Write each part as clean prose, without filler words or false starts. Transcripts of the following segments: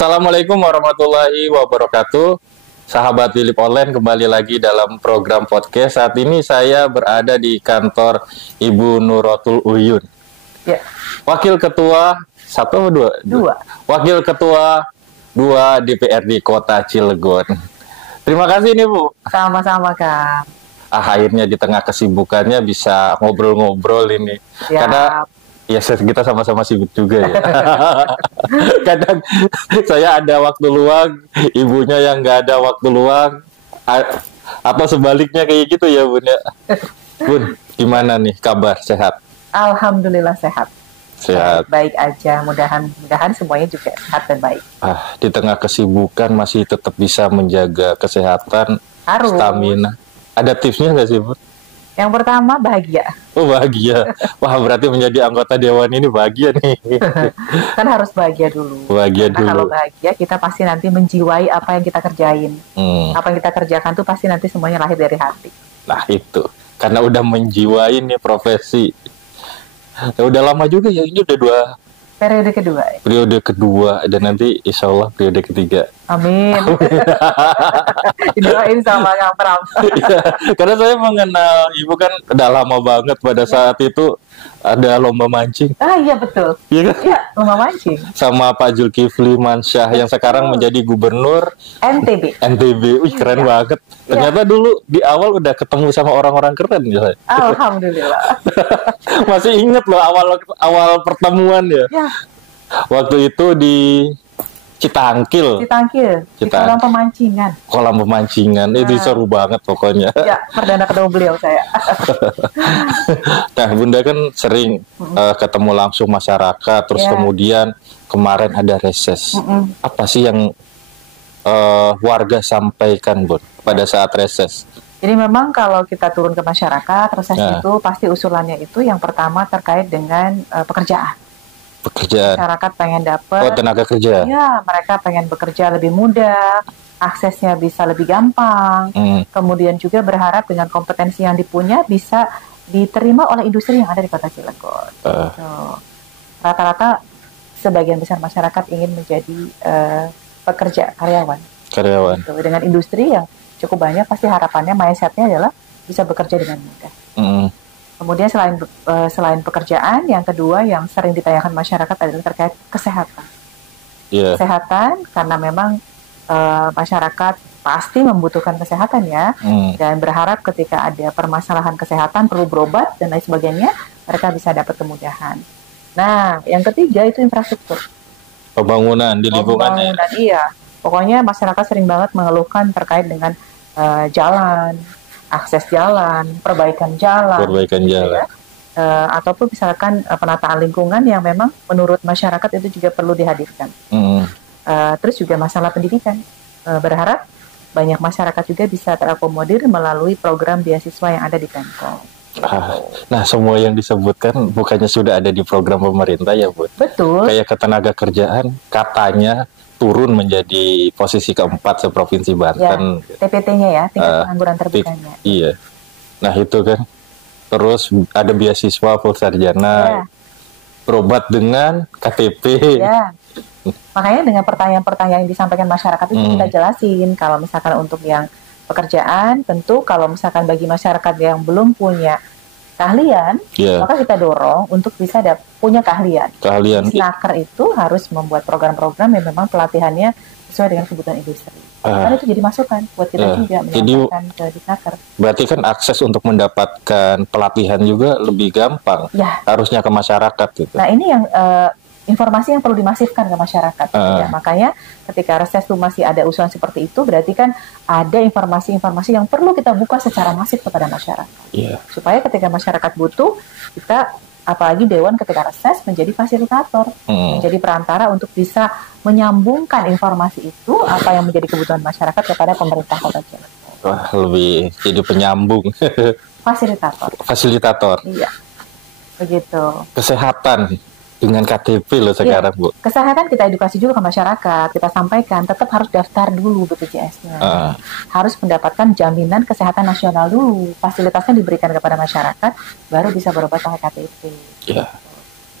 Assalamualaikum warahmatullahi wabarakatuh. Sahabat Philip Online, kembali lagi dalam program podcast. Saat ini saya berada di kantor Ibu Nuratul Uyun. Ya. Wakil Ketua satu atau dua? Dua. Wakil Ketua 2 DPRD Kota Cilegon. Terima kasih nih Bu. Sama-sama Kak. Akhirnya di tengah kesibukannya bisa ngobrol-ngobrol ini. Ya. Karena ya kita sama-sama sibuk juga ya. Kadang saya ada waktu luang, ibunya yang nggak ada waktu luang, atau sebaliknya kayak gitu ya Bun ya. Bun, gimana nih kabar, sehat? Alhamdulillah sehat. Sehat. Baik aja, mudahan semuanya juga sehat dan baik. Di tengah kesibukan masih tetap bisa menjaga kesehatan, Harus. stamina. Ada tipsnya nggak sih Bun? Yang pertama bahagia. Oh bahagia. Wah berarti menjadi anggota dewan ini bahagia nih. Kan harus bahagia dulu. Bahagia Karena dulu. kalau bahagia kita pasti nanti menjiwai apa yang kita kerjain. Apa yang kita kerjakan tuh pasti nanti semuanya lahir dari hati. Nah itu. Karena udah menjiwai nih profesi. Ya udah lama juga ya, ini udah Periode kedua. periode kedua dan nanti insya Allah periode ketiga. Amin. Didoain sama Kang Pram. Ya, karena saya mengenal ibu kan udah lama banget pada saat itu ada lomba mancing. Iya betul. Iya kan? Iya, lomba mancing. Sama Pak Zulkifli Mansyah yang sekarang menjadi gubernur NTB. NTB. Wih keren banget. Ternyata dulu di awal udah ketemu sama orang-orang keren ya saya. Alhamdulillah. Masih inget loh awal pertemuan ya. Ya, Waktu itu di Citangkil. di kolam pemancingan. Kolam pemancingan itu seru banget pokoknya. Ya, perdana ketemu beliau saya. Nah, Bunda kan sering ketemu langsung masyarakat, terus kemudian kemarin ada reses. Apa sih yang warga sampaikan, Bun, pada saat reses? Jadi memang kalau kita turun ke masyarakat, reses itu pasti usulannya itu yang pertama terkait dengan pekerjaan. Masyarakat pengen dapat tenaga kerja. Ya, mereka pengen bekerja lebih mudah, aksesnya bisa lebih gampang. Kemudian juga berharap dengan kompetensi yang dipunya bisa diterima oleh industri yang ada di Kota Cilegon. Rata-rata sebagian besar masyarakat ingin menjadi pekerja, karyawan. Gitu. Dengan industri yang cukup banyak, pasti harapannya mindsetnya adalah bisa bekerja dengan mudah. Kemudian selain pekerjaan, yang kedua yang sering ditanyakan masyarakat adalah terkait kesehatan. Kesehatan, karena memang masyarakat pasti membutuhkan kesehatan ya, dan berharap ketika ada permasalahan kesehatan perlu berobat dan lain sebagainya, mereka bisa dapat kemudahan. Nah, yang ketiga itu infrastruktur. Pembangunan di lingkungannya. Iya. Pokoknya masyarakat sering banget mengeluhkan terkait dengan jalan, akses jalan, perbaikan jalan. Ya. Ataupun misalkan penataan lingkungan yang memang menurut masyarakat itu juga perlu dihadirkan. Terus juga masalah pendidikan. Berharap banyak masyarakat juga bisa terakomodir melalui program beasiswa yang ada di Pemkot. Nah, semua yang disebutkan bukannya sudah ada di program pemerintah ya, Bu? Betul. Kayak ketenaga kerjaan katanya turun menjadi posisi keempat seprovinsi Banten. Ya, TPT-nya ya, tingkat pengangguran terbukanya. Iya. Nah itu kan. Terus ada beasiswa full sarjana. Berobat dengan KTP. Ya. Makanya dengan pertanyaan-pertanyaan yang disampaikan masyarakat itu kita jelasin. Kalau misalkan untuk yang pekerjaan, tentu kalau misalkan bagi masyarakat yang belum punya keahlian, maka kita dorong untuk bisa punya keahlian. Snaker itu harus membuat program-program yang memang pelatihannya sesuai dengan kebutuhan industri. Karena itu jadi masukan buat kita juga menyampaikan ke Snaker. Berarti kan akses untuk mendapatkan pelatihan juga lebih gampang. Harusnya ke masyarakat gitu. Nah ini yang informasi yang perlu dimasifkan ke masyarakat. Ya. Makanya ketika reses itu masih ada usulan seperti itu, berarti kan ada informasi-informasi yang perlu kita buka secara masif kepada masyarakat. Supaya ketika masyarakat butuh, kita apalagi Dewan ketika reses menjadi fasilitator, menjadi perantara untuk bisa menyambungkan informasi itu, apa yang menjadi kebutuhan masyarakat kepada pemerintah Kota Cilegon. Wah, lebih jadi penyambung. Fasilitator. Iya, begitu. Kesehatan. Dengan KTP loh sekarang, Bu. Kesehatan kita edukasi juga ke masyarakat, kita sampaikan tetap harus daftar dulu BPJS-nya. Harus mendapatkan jaminan kesehatan nasional dulu. Fasilitasnya diberikan kepada masyarakat, baru bisa berobat pakai KTP.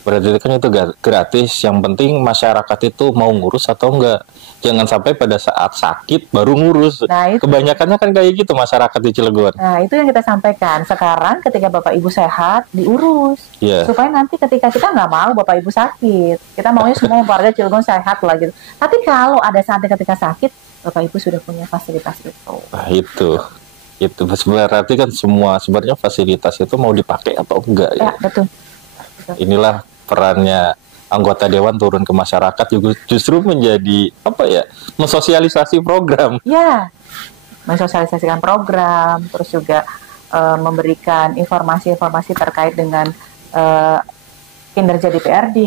Berarti kan itu gratis. Yang penting masyarakat itu mau ngurus atau enggak. Jangan sampai pada saat sakit baru ngurus. Nah, kebanyakannya kan kayak gitu masyarakat di Cilegon. Nah, itu yang kita sampaikan. Sekarang ketika Bapak Ibu sehat, diurus. Supaya nanti ketika kita nggak mau Bapak Ibu sakit. Kita maunya semua warga Cilegon sehat lah gitu. Tapi kalau ada saatnya ketika sakit, Bapak Ibu sudah punya fasilitas itu. Nah, itu berarti kan semua sebenarnya fasilitas itu mau dipakai atau enggak ya? Betul. Inilah perannya anggota dewan turun ke masyarakat juga justru menjadi mensosialisasi program. Ya, mensosialisasikan program, terus juga memberikan informasi-informasi terkait dengan kinerja DPRD,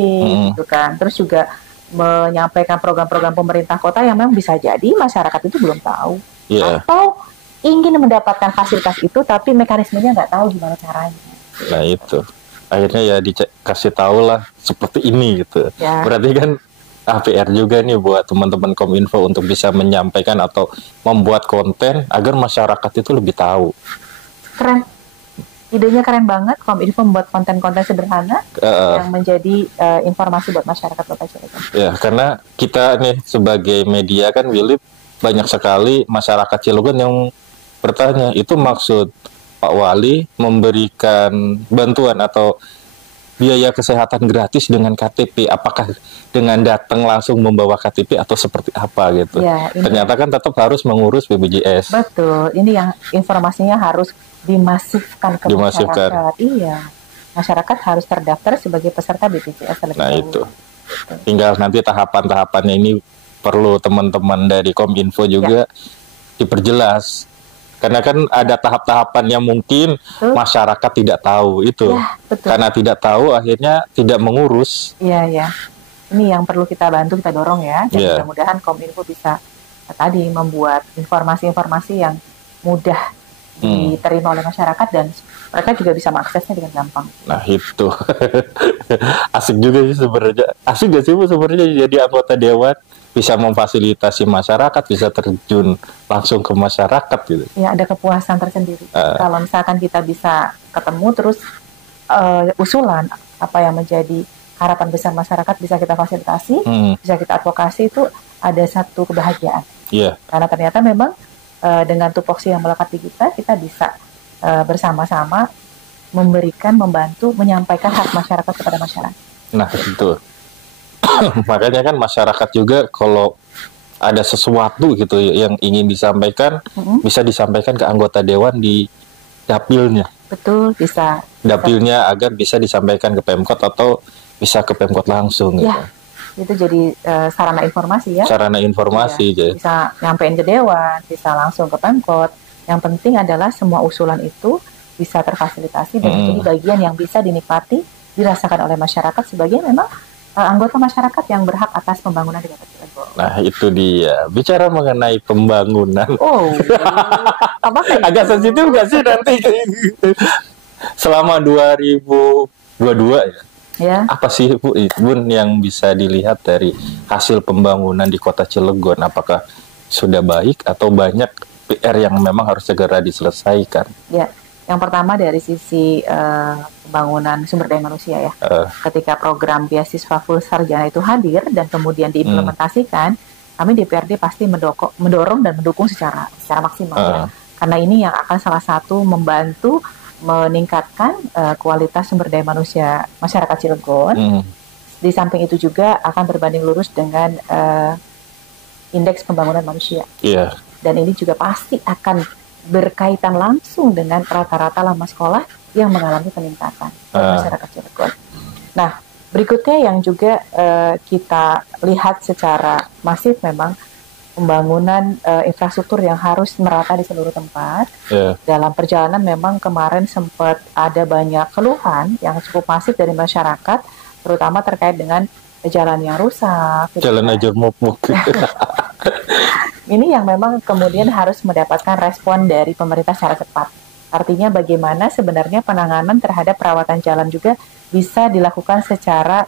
gitu kan. Terus juga menyampaikan program-program pemerintah kota yang memang bisa jadi masyarakat itu belum tahu, atau ingin mendapatkan fasilitas itu tapi mekanismenya nggak tahu gimana caranya. Nah itu. Akhirnya ya dikasih tahu lah seperti ini gitu. Berarti kan PR juga nih buat teman-teman Kominfo untuk bisa menyampaikan atau membuat konten agar masyarakat itu lebih tahu. Keren. Idenya keren banget. Kominfo membuat konten-konten sederhana yang menjadi informasi buat masyarakat Kota Cilegon. Ya, karena kita nih sebagai media kan Willy, banyak sekali masyarakat Cilegon yang bertanya, itu maksud Pak Wali memberikan bantuan atau biaya kesehatan gratis dengan KTP, apakah dengan datang langsung membawa KTP atau seperti apa gitu. Ternyata kan tetap harus mengurus BPJS. Betul, ini yang informasinya harus dimasifkan ke masyarakat. Iya, masyarakat harus terdaftar sebagai peserta BPJS. Itu. Tinggal nanti tahapan-tahapannya ini perlu teman-teman dari Kominfo juga diperjelas. Karena kan ada tahap-tahapan yang mungkin masyarakat tidak tahu itu. Karena tidak tahu akhirnya tidak mengurus. Iya. Ini yang perlu kita bantu, kita dorong ya. Dan mudah-mudahan Kominfo bisa tadi membuat informasi-informasi yang mudah diterima oleh masyarakat dan mereka juga bisa mengaksesnya dengan gampang. Nah itu asik juga sih sebenarnya. Asik gak sih Bu sebenarnya jadi anggota dewan? Bisa memfasilitasi masyarakat, bisa terjun langsung ke masyarakat gitu. Ya, ada kepuasan tersendiri. Kalau misalkan kita bisa ketemu terus usulan apa yang menjadi harapan besar masyarakat bisa kita fasilitasi, bisa kita advokasi, itu ada satu kebahagiaan. Karena ternyata memang dengan tupoksi yang melekat di kita bisa bersama-sama memberikan, membantu, menyampaikan hak masyarakat kepada masyarakat. Nah, itu. Makanya kan masyarakat juga kalau ada sesuatu gitu yang ingin disampaikan, bisa disampaikan ke anggota dewan di dapilnya. Betul, bisa. Dapilnya agar bisa disampaikan ke Pemkot atau bisa ke Pemkot langsung. Itu jadi sarana informasi ya. Sarana informasi. Bisa nyampein ke dewan, bisa langsung ke Pemkot. Yang penting adalah semua usulan itu bisa terfasilitasi dan menjadi bagian yang bisa dinikmati, dirasakan oleh masyarakat sebagai memang anggota masyarakat yang berhak atas pembangunan di Kota Cilegon. Nah itu dia, bicara mengenai pembangunan. Agak sensitif nggak sih nanti? Selama 2022 ya, apa sih Bun yang bisa dilihat dari hasil pembangunan di Kota Cilegon? Apakah sudah baik atau banyak PR yang memang harus segera diselesaikan? Ya. Yang pertama dari sisi pembangunan sumber daya manusia ya. Ketika program beasiswa full sarjana itu hadir dan kemudian diimplementasikan, kami DPRD pasti mendorong dan mendukung secara maksimal ya. Karena ini yang akan salah satu membantu meningkatkan kualitas sumber daya manusia masyarakat Cilegon. Di samping itu juga akan berbanding lurus dengan indeks pembangunan manusia. Dan ini juga pasti akan berkaitan langsung dengan rata-rata lama sekolah yang mengalami peningkatan masyarakat Cilegon. Nah, berikutnya yang juga kita lihat secara masif memang pembangunan infrastruktur yang harus merata di seluruh tempat. Dalam perjalanan memang kemarin sempat ada banyak keluhan yang cukup masif dari masyarakat, terutama terkait dengan jalan yang rusak. Jalan aja mopuk. Ini yang memang kemudian harus mendapatkan respon dari pemerintah secara cepat. Artinya bagaimana sebenarnya penanganan terhadap perawatan jalan juga bisa dilakukan secara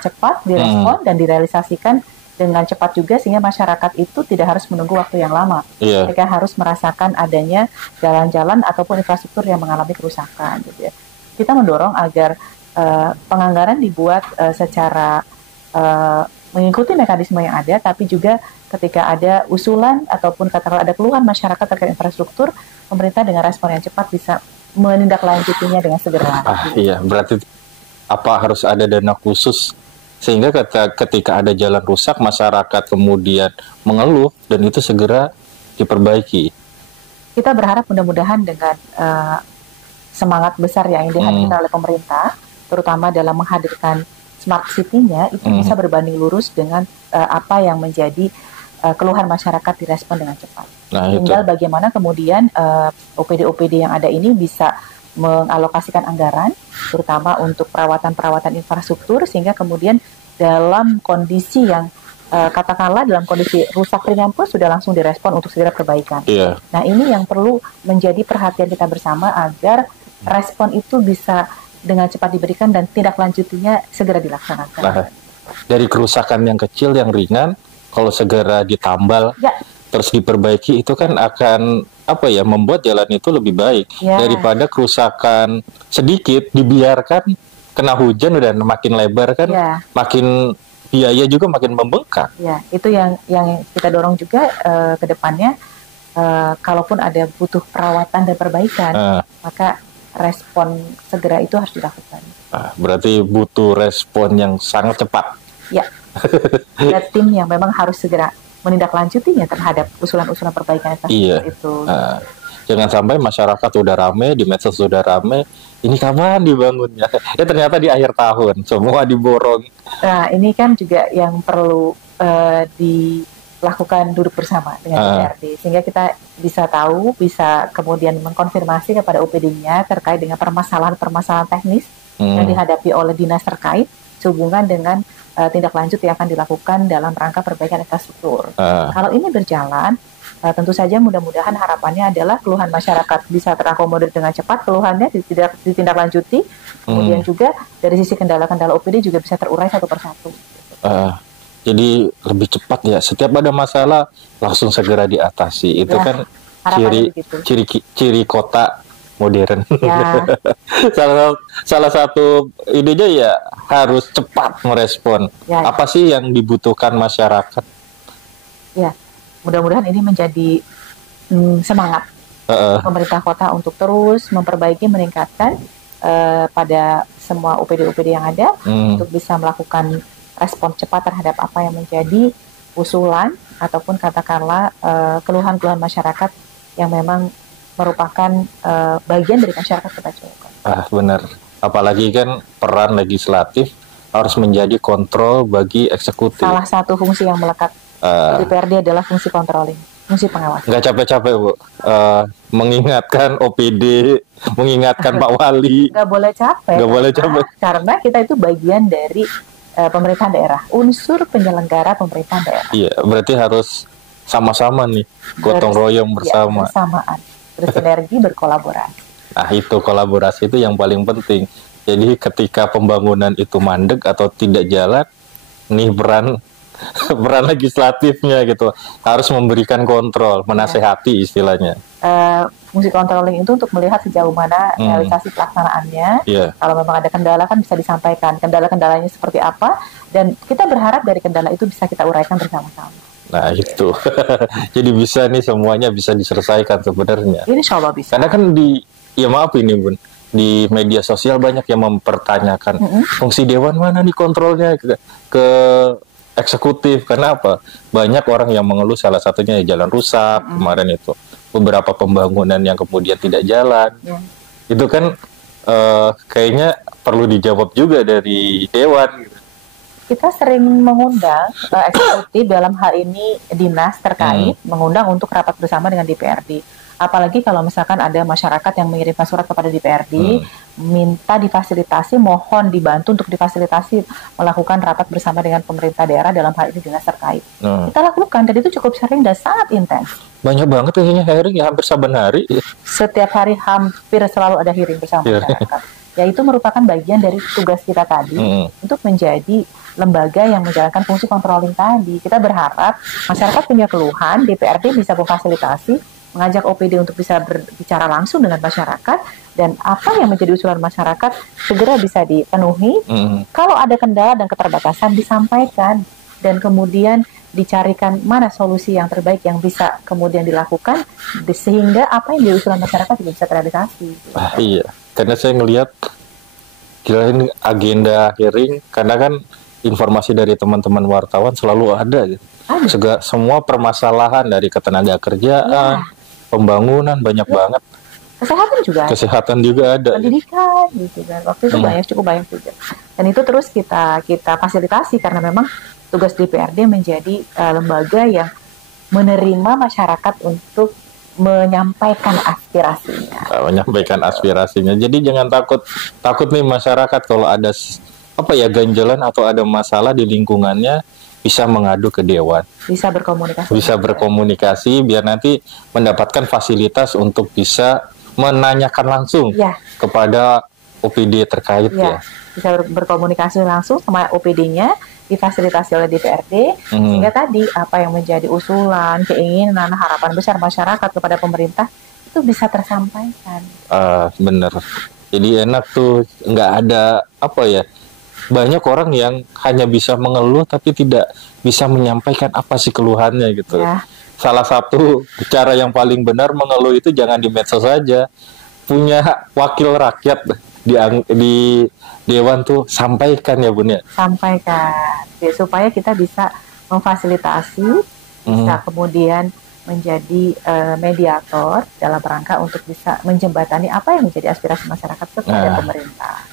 cepat, direspon dan direalisasikan dengan cepat juga sehingga masyarakat itu tidak harus menunggu waktu yang lama. Mereka harus merasakan adanya jalan-jalan ataupun infrastruktur yang mengalami kerusakan. Gitu ya. Kita mendorong agar penganggaran dibuat secara mengikuti mekanisme yang ada, tapi juga ketika ada usulan ataupun katakanlah ada keluhan masyarakat terkait infrastruktur, pemerintah dengan respon yang cepat bisa menindaklanjutinya dengan segera. Iya, berarti apa harus ada dana khusus sehingga ketika ada jalan rusak, masyarakat kemudian mengeluh dan itu segera diperbaiki. Kita berharap mudah-mudahan dengan semangat besar yang dihadirkan oleh pemerintah, terutama dalam menghadirkan smart city-nya, itu bisa berbanding lurus dengan apa yang menjadi keluhan masyarakat direspon dengan cepat. Tinggal bagaimana kemudian OPD-OPD yang ada ini bisa mengalokasikan anggaran, terutama untuk perawatan-perawatan infrastruktur, sehingga kemudian dalam kondisi yang katakanlah dalam kondisi rusak ringan pun sudah langsung direspon untuk segera perbaikan. Nah, ini yang perlu menjadi perhatian kita bersama agar respon itu bisa dengan cepat diberikan dan tindak lanjutinya segera dilaksanakan. Nah, dari kerusakan yang kecil, yang ringan, kalau segera ditambal, terus diperbaiki, itu kan akan membuat jalan itu lebih baik daripada kerusakan sedikit dibiarkan kena hujan udah makin lebar kan, makin biaya juga makin membengkak. Ya, itu yang kita dorong juga ke depannya. Kalaupun ada butuh perawatan dan perbaikan, maka respon segera itu harus dilakukan. Berarti butuh respon yang sangat cepat. Ya, ada tim yang memang harus segera menindaklanjutinya terhadap usulan-usulan perbaikan itu. Jangan sampai masyarakat udah rame, di medsos sudah rame, ini kapan dibangunnya? Ya ternyata di akhir tahun, semua diborong. Nah, ini kan juga yang perlu dilakukan duduk bersama dengan DPRD, sehingga kita bisa tahu, bisa kemudian mengkonfirmasi kepada OPD-nya terkait dengan permasalahan-permasalahan teknis yang dihadapi oleh dinas terkait sehubungan dengan tindak lanjut yang akan dilakukan dalam rangka perbaikan infrastruktur. Kalau ini berjalan, tentu saja mudah-mudahan harapannya adalah keluhan masyarakat bisa terakomodir dengan cepat, keluhannya ditindaklanjuti, kemudian juga dari sisi kendala-kendala OPD juga bisa terurai satu persatu. Jadi lebih cepat ya, setiap ada masalah langsung segera diatasi. Itu kan ciri kota modern. Salah satu idenya ya harus cepat merespon. Apa sih yang dibutuhkan masyarakat? Ya, mudah-mudahan ini menjadi semangat pemerintah kota untuk terus memperbaiki, meningkatkan pada semua OPD-OPD yang ada untuk bisa melakukan respon cepat terhadap apa yang menjadi usulan ataupun katakanlah keluhan-keluhan masyarakat yang memang merupakan bagian dari masyarakat Kota Cilegon. Benar. Apalagi kan peran legislatif harus menjadi kontrol bagi eksekutif. Salah satu fungsi yang melekat di DPRD adalah fungsi controlling, fungsi pengawasan. Nggak capek-capek, Bu. Mengingatkan OPD, mengingatkan Pak Wali. Nggak boleh capek. Nggak boleh capek. Karena kita itu bagian dari pemerintahan daerah, unsur penyelenggara pemerintahan daerah. Iya, berarti harus sama-sama nih, gotong royong bersama. Bersamaan, bersinergi, berkolaborasi. Nah, itu kolaborasi itu yang paling penting. Jadi ketika pembangunan itu mandek atau tidak jalan, nih peran legislatifnya gitu harus memberikan kontrol, menasehati istilahnya. Fungsi controlling itu untuk melihat sejauh mana realisasi pelaksanaannya. Kalau memang ada kendala kan bisa disampaikan kendala-kendalanya seperti apa, dan kita berharap dari kendala itu bisa kita uraikan bersama-sama. Nah itu, jadi bisa nih semuanya bisa diselesaikan sebenarnya. Insya Allah bisa. Karena kan maaf ini Bun, di media sosial banyak yang mempertanyakan fungsi dewan mana nih kontrolnya ke eksekutif. Karena apa? Banyak orang yang mengeluh, salah satunya jalan rusak kemarin itu, beberapa pembangunan yang kemudian tidak jalan. Itu kan kayaknya perlu dijawab juga dari dewan gitu. Kita sering mengundang eksekutif dalam hal ini dinas terkait, mengundang untuk rapat bersama dengan DPRD. Apalagi kalau misalkan ada masyarakat yang mengirimkan surat kepada DPRD, minta difasilitasi, mohon dibantu untuk difasilitasi melakukan rapat bersama dengan pemerintah daerah dalam hal ini dinas terkait. Kita lakukan, dan itu cukup sering dan sangat intens. Banyak banget kayaknya hearing ya, hampir saban hari. Setiap hari hampir selalu ada hearing bersama masyarakat. Ya, itu merupakan bagian dari tugas kita tadi untuk menjadi lembaga yang menjalankan fungsi controlling tadi. Kita berharap masyarakat punya keluhan, DPRD bisa memfasilitasi mengajak OPD untuk bisa berbicara langsung dengan masyarakat, dan apa yang menjadi usulan masyarakat segera bisa dipenuhi. Kalau ada kendala dan keterbatasan disampaikan, dan kemudian dicarikan mana solusi yang terbaik yang bisa kemudian dilakukan, sehingga apa yang diusulan masyarakat juga bisa terrealisasi. Iya, karena saya ngelihat kira ini agenda hearing, karena kan informasi dari teman-teman wartawan selalu ada gitu. Semua permasalahan dari ketenaga kerjaan, pembangunan banyak banget. Kesehatan juga ada. Pendidikan gitu kan. Waktu itu cukup banyak juga. Dan itu terus kita fasilitasi karena memang tugas DPRD menjadi lembaga yang menerima masyarakat untuk menyampaikan aspirasinya. Jadi jangan takut nih masyarakat kalau ada ganjalan atau ada masalah di lingkungannya, bisa mengadu ke Dewan. Bisa berkomunikasi biar nanti mendapatkan fasilitas untuk bisa menanyakan langsung kepada OPD terkait ya. Bisa berkomunikasi langsung sama OPD-nya, difasilitasi oleh DPRD, sehingga tadi apa yang menjadi usulan, keinginan, harapan besar masyarakat kepada pemerintah itu bisa tersampaikan. Bener. Jadi enak tuh, nggak ada banyak orang yang hanya bisa mengeluh tapi tidak bisa menyampaikan apa sih keluhannya gitu. Salah satu cara yang paling benar mengeluh itu jangan di medsos saja. Punya wakil rakyat di Dewan tuh sampaikan ya Bun ya. Sampaikan supaya kita bisa memfasilitasi, bisa kemudian menjadi mediator dalam rangka untuk bisa menjembatani apa yang menjadi aspirasi masyarakat kepada pemerintah.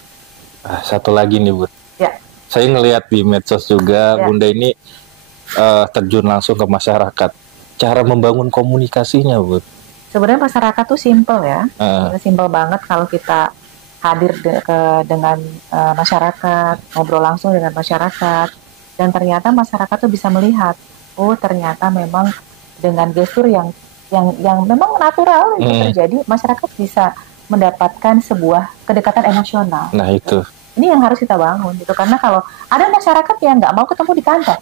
Satu lagi nih Bun. Saya ngelihat di medsos juga Bunda ini terjun langsung ke masyarakat. Cara membangun komunikasinya Bun. Sebenarnya masyarakat tuh simple ya. Simple banget kalau kita hadir dengan masyarakat, ngobrol langsung dengan masyarakat, dan ternyata masyarakat tuh bisa melihat, ternyata memang dengan gestur yang memang natural itu terjadi, masyarakat bisa mendapatkan sebuah kedekatan emosional. Nah itu. Ini yang harus kita bangun gitu, karena kalau ada masyarakat yang nggak mau ketemu di kantor,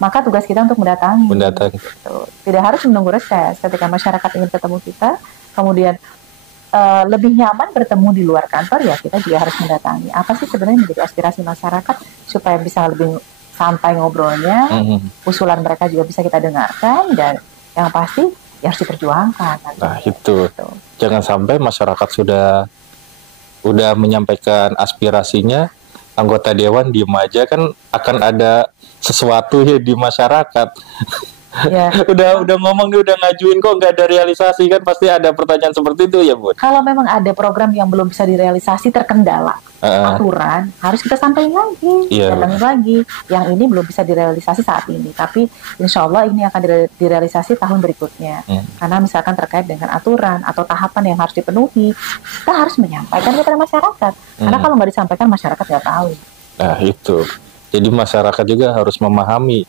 maka tugas kita untuk mendatangi. Gitu. Tidak harus menunggu reses. Ketika masyarakat ingin ketemu kita, kemudian lebih nyaman bertemu di luar kantor, ya kita juga harus mendatangi. Apa sih sebenarnya menjadi aspirasi masyarakat supaya bisa lebih santai ngobrolnya, usulan mereka juga bisa kita dengarkan, dan yang pasti ya harus diperjuangkan. Nah itu, jangan sampai masyarakat udah menyampaikan aspirasinya, anggota Dewan diem aja, kan akan ada sesuatu ya di masyarakat. udah ngomong nih, udah ngajuin kok nggak ada realisasi, kan pasti ada pertanyaan seperti itu ya Bun. Kalau memang ada program yang belum bisa direalisasi, terkendala aturan, harus kita sampaikan lagi, datangin lagi. Yang ini belum bisa direalisasi saat ini, tapi insya Allah ini akan direalisasi tahun berikutnya. Karena misalkan terkait dengan aturan atau tahapan yang harus dipenuhi, kita harus menyampaikan kepada masyarakat. Karena kalau nggak disampaikan, masyarakat nggak tahu. Nah itu, jadi masyarakat juga harus memahami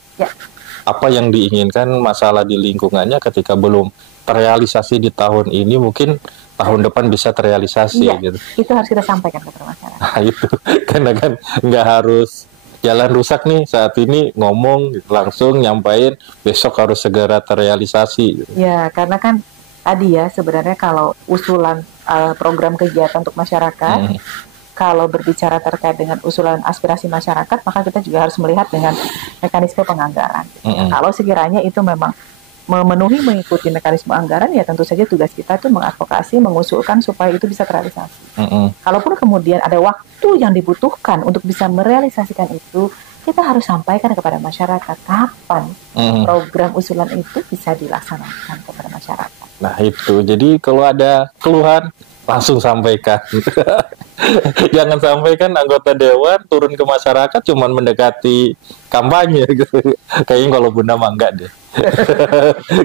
apa yang diinginkan masalah di lingkungannya. Ketika belum terrealisasi di tahun ini, mungkin tahun depan bisa terrealisasi gitu. Itu harus kita sampaikan kepada masyarakat. Nah itu, karena kan nggak harus jalan rusak nih saat ini ngomong langsung nyampain, besok harus segera terrealisasi. Ya, karena kan tadi ya sebenarnya kalau usulan program kegiatan untuk masyarakat, kalau berbicara terkait dengan usulan aspirasi masyarakat, maka kita juga harus melihat dengan mekanisme penganggaran. Kalau sekiranya itu memang memenuhi mengikuti mekanisme anggaran, ya tentu saja tugas kita itu mengadvokasi, mengusulkan supaya itu bisa terrealisasi. Kalaupun kemudian ada waktu yang dibutuhkan untuk bisa merealisasikan itu, kita harus sampaikan kepada masyarakat kapan program usulan itu bisa dilaksanakan kepada masyarakat. Nah itu, jadi kalau ada keluhan, langsung sampaikan. Jangan sampai kan anggota Dewan turun ke masyarakat cuman mendekati kampanye gitu. Kayaknya kalau Bunda mah enggak deh.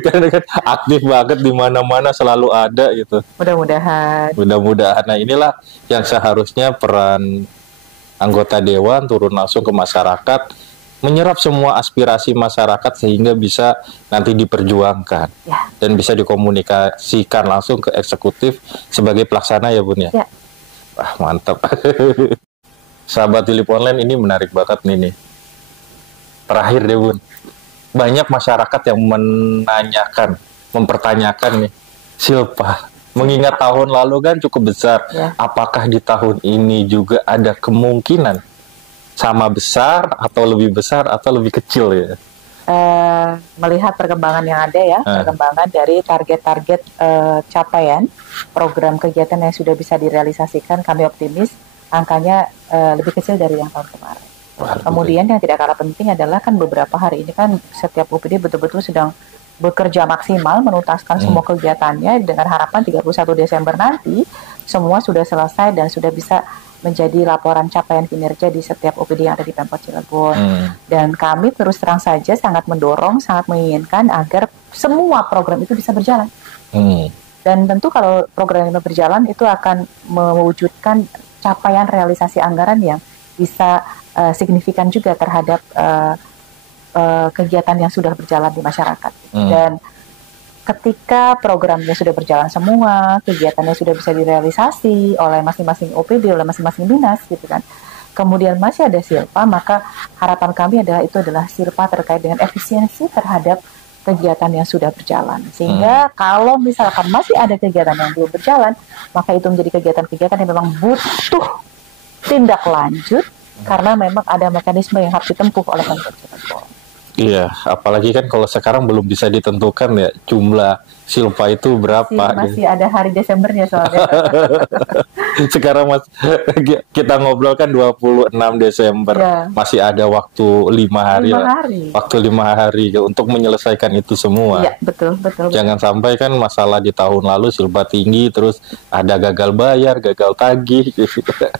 Karena kan aktif banget di mana-mana, selalu ada gitu. Mudah-mudahan. Nah inilah yang seharusnya peran anggota Dewan, turun langsung ke masyarakat, menyerap semua aspirasi masyarakat sehingga bisa nanti diperjuangkan dan bisa dikomunikasikan langsung ke eksekutif sebagai pelaksana ya Bun ya. Wah mantap. Sahabat Tilip Online, ini menarik banget nih. Terakhir deh Bun, banyak masyarakat yang menanyakan mempertanyakan nih, Silpa, mengingat tahun lalu kan cukup besar, apakah di tahun ini juga ada kemungkinan sama besar atau lebih besar atau lebih kecil ya? Melihat perkembangan yang ada ya, perkembangan dari target-target capaian program kegiatan yang sudah bisa direalisasikan, kami optimis angkanya lebih kecil dari yang tahun kemarin. Kemudian yang tidak kalah penting adalah kan beberapa hari ini kan setiap UPD betul-betul sedang bekerja maksimal menuntaskan semua kegiatannya dengan harapan 31 Desember nanti semua sudah selesai dan sudah bisa menjadi laporan capaian kinerja di setiap OPD yang ada di Pemkot Cilegon. Dan kami terus terang saja sangat mendorong, sangat menginginkan agar semua program itu bisa berjalan. Dan tentu kalau program itu berjalan itu akan mewujudkan capaian realisasi anggaran yang bisa signifikan juga terhadap kegiatan yang sudah berjalan di masyarakat. Dan ketika programnya sudah berjalan semua, kegiatannya sudah bisa direalisasi oleh masing-masing OPD, oleh masing-masing dinas gitu kan. Kemudian masih ada silpa, maka harapan kami adalah silpa terkait dengan efisiensi terhadap kegiatan yang sudah berjalan. Sehingga kalau misalkan masih ada kegiatan yang belum berjalan, maka itu menjadi kegiatan-kegiatan yang memang butuh tindak lanjut karena memang ada mekanisme yang harus ditempuh oleh Pemkot Cilegon. Iya, apalagi kan kalau sekarang belum bisa ditentukan ya jumlah silpa itu berapa. Masih ada hari Desembernya soalnya. Sekarang kita ngobrol kan 26 Desember, masih ada waktu 5 hari. Waktu 5 hari untuk menyelesaikan itu semua. Iya, betul. Jangan sampai kan masalah di tahun lalu silpa tinggi, terus ada gagal bayar, gagal tagih.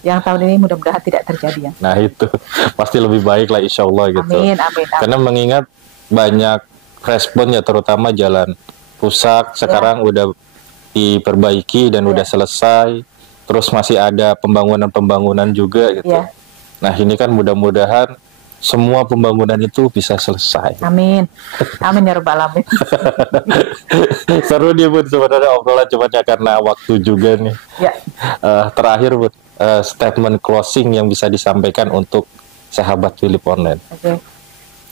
Yang tahun ini mudah-mudahan tidak terjadi ya. Nah itu pasti lebih baik lah insya Allah gitu. Amin. Karena mengingat banyak respon ya, terutama jalan rusak sekarang udah diperbaiki dan udah selesai, terus masih ada pembangunan juga gitu. Nah ini kan mudah-mudahan semua pembangunan itu bisa selesai. Amin ya rabbal alamin. Seru nih Bun sebenarnya obrolan, cuma ya karena waktu juga nih. Terakhir Bun, statement closing yang bisa disampaikan untuk sahabat Philip Online.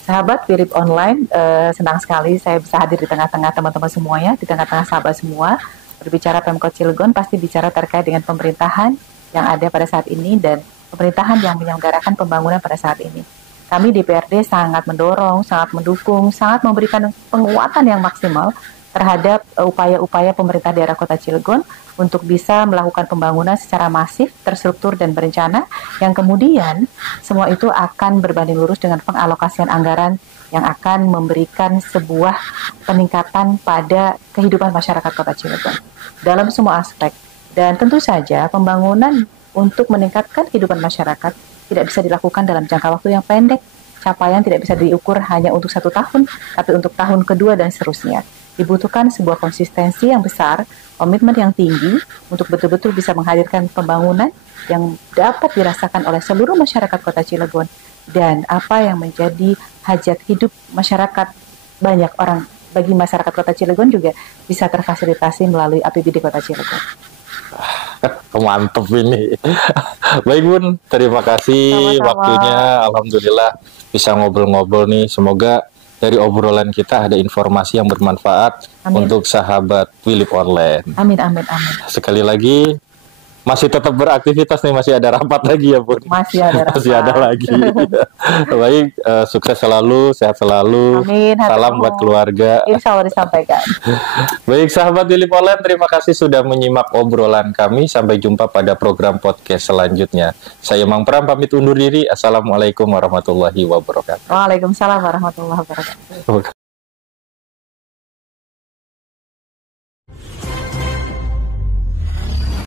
Sahabat Philip Online, senang sekali saya bisa hadir di tengah-tengah teman-teman semuanya, di tengah-tengah sahabat semua. Berbicara Pemkot Cilegon pasti bicara terkait dengan pemerintahan yang ada pada saat ini dan pemerintahan yang menyelenggarakan pembangunan pada saat ini. Kami di DPRD sangat mendorong, sangat mendukung, sangat memberikan penguatan yang maksimal terhadap upaya-upaya pemerintah daerah Kota Cilegon untuk bisa melakukan pembangunan secara masif, terstruktur dan berencana, yang kemudian semua itu akan berbanding lurus dengan pengalokasian anggaran yang akan memberikan sebuah peningkatan pada kehidupan masyarakat Kota Cilegon dalam semua aspek. Dan tentu saja pembangunan untuk meningkatkan kehidupan masyarakat tidak bisa dilakukan dalam jangka waktu yang pendek. Capaian tidak bisa diukur hanya untuk 1 tahun, tapi untuk tahun kedua dan seterusnya. Dibutuhkan sebuah konsistensi yang besar, komitmen yang tinggi untuk betul-betul bisa menghadirkan pembangunan yang dapat dirasakan oleh seluruh masyarakat Kota Cilegon dan apa yang menjadi hajat hidup masyarakat banyak orang bagi masyarakat Kota Cilegon juga bisa terfasilitasi melalui APBD Kota Cilegon. Mantep ini. Baik Bun, terima kasih waktunya. Alhamdulillah bisa ngobrol-ngobrol nih. Semoga dari obrolan kita ada informasi yang bermanfaat untuk sahabat Philip Online. Amin. Sekali lagi masih tetap beraktivitas nih, masih ada rapat lagi ya Bun. Masih ada rapat. Masih ada lagi. Baik, sukses selalu, sehat selalu. Amin. Salam buat keluarga. Insya Allah disampaikan. Baik sahabat Philip Online, terima kasih sudah menyimak obrolan kami. Sampai jumpa pada program podcast selanjutnya. Saya Mang Pram pamit undur diri. Assalamualaikum warahmatullahi wabarakatuh. Waalaikumsalam warahmatullahi wabarakatuh.